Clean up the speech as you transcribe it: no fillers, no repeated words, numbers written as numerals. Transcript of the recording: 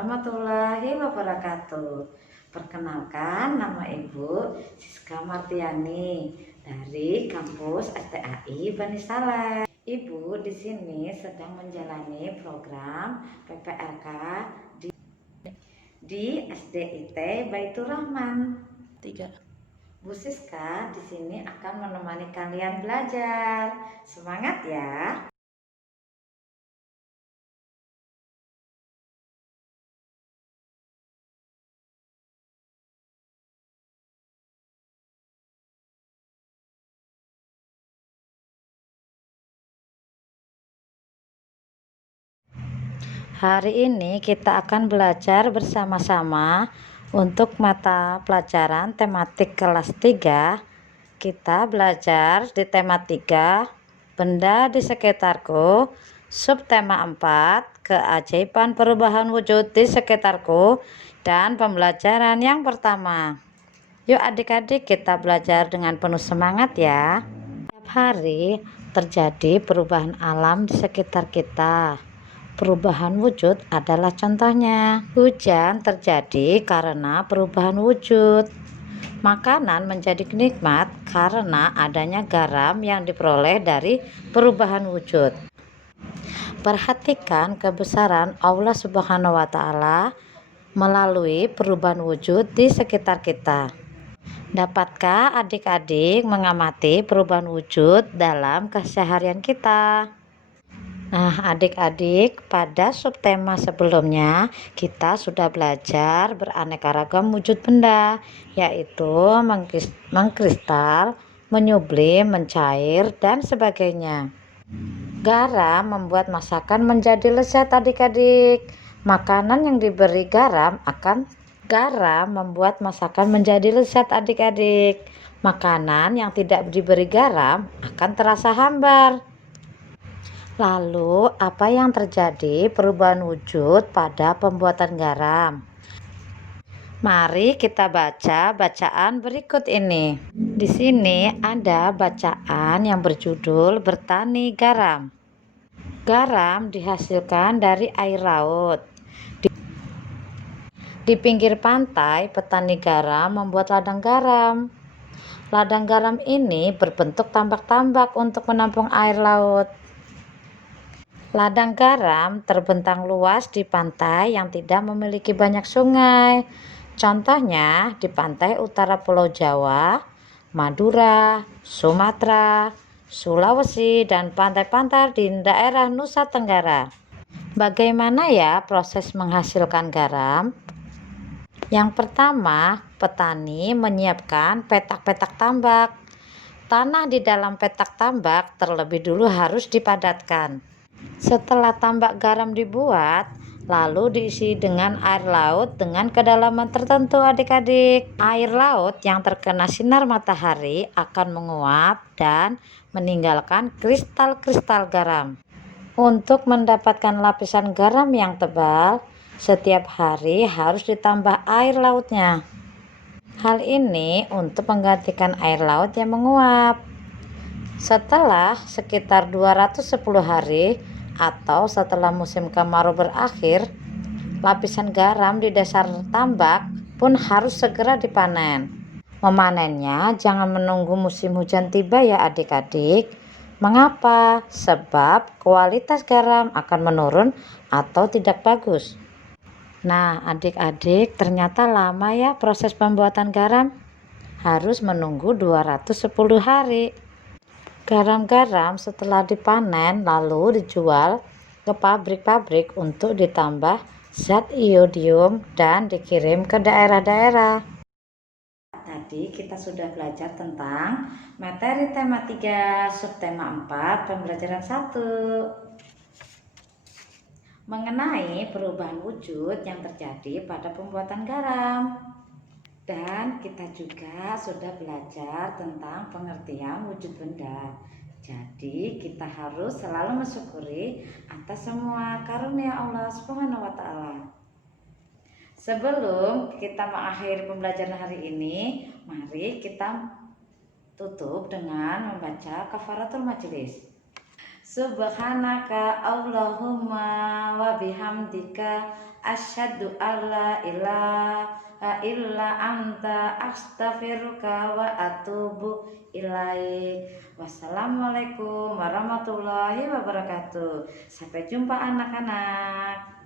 warahmatullahi wabarakatuh. Perkenalkan, nama Ibu Siska Martiani dari kampus STAI Bani Saleh. Ibu di sini sedang menjalani program PPLK di SDIT Baitur Rahman 3. Bu Siska di sini akan menemani kalian belajar. Semangat ya! Hari ini kita akan belajar bersama-sama untuk mata pelajaran tematik kelas 3. Kita belajar di tema 3, benda di sekitarku, subtema 4, keajaiban perubahan wujud di sekitarku, dan pembelajaran yang pertama. Yuk adik-adik, kita belajar dengan penuh semangat ya. Setiap hari terjadi perubahan alam di sekitar kita. Perubahan wujud adalah contohnya. Hujan terjadi karena perubahan wujud. Makanan menjadi nikmat karena adanya garam yang diperoleh dari perubahan wujud. Perhatikan kebesaran Allah Subhanahu wa Ta'ala melalui perubahan wujud di sekitar kita. Dapatkah adik-adik mengamati perubahan wujud dalam keseharian kita? Nah, adik-adik, pada subtema sebelumnya kita sudah belajar beraneka ragam wujud benda, yaitu mengkristal, menyublim, mencair, dan sebagainya. Garam membuat masakan menjadi lezat adik-adik. Makanan yang diberi garam membuat masakan menjadi lezat adik-adik. Makanan yang tidak diberi garam akan terasa hambar. Lalu, apa yang terjadi perubahan wujud pada pembuatan garam? Mari kita baca bacaan berikut ini. Di sini ada bacaan yang berjudul Bertani Garam. Garam dihasilkan dari air laut. Di pinggir pantai, petani garam membuat ladang garam. Ladang garam ini berbentuk tambak-tambak untuk menampung air laut. Ladang garam terbentang luas di pantai yang tidak memiliki banyak sungai. Contohnya di pantai utara Pulau Jawa, Madura, Sumatera, Sulawesi, dan pantai-pantai di daerah Nusa Tenggara. Bagaimana ya proses menghasilkan garam? Yang pertama, petani menyiapkan petak-petak tambak. Tanah di dalam petak tambak terlebih dulu harus dipadatkan. Setelah tambak garam dibuat, lalu diisi dengan air laut dengan kedalaman tertentu adik-adik. Air laut yang terkena sinar matahari akan menguap dan meninggalkan kristal-kristal garam. Untuk mendapatkan lapisan garam yang tebal, setiap hari harus ditambah air lautnya. Hal ini untuk menggantikan air laut yang menguap. Setelah sekitar 210 hari atau setelah musim kemarau berakhir, lapisan garam di dasar tambak pun harus segera dipanen. Memanennya jangan menunggu musim hujan tiba ya adik-adik. Mengapa? Sebab kualitas garam akan menurun atau tidak bagus. Nah, adik-adik, ternyata lama ya proses pembuatan garam. Harus menunggu 210 hari. Garam-garam setelah dipanen lalu dijual ke pabrik-pabrik untuk ditambah zat iodium dan dikirim ke daerah-daerah. Tadi kita sudah belajar tentang materi tema 3, subtema 4, pembelajaran 1. Mengenai perubahan wujud yang terjadi pada pembuatan garam. Dan kita juga sudah belajar tentang pengertian wujud benda. Jadi kita harus selalu mensyukuri atas semua karunia Allah Subhanahu wa Ta'ala. Sebelum kita mengakhiri pembelajaran hari ini, mari kita tutup dengan membaca kafaratul majelis. Subhanaka Allahumma wa bihamdika asyhadu alla ilaha illa anta astaghfiruka wa atubu ilaik. Wassalamualaikum warahmatullahi wabarakatuh. Sampai jumpa anak-anak.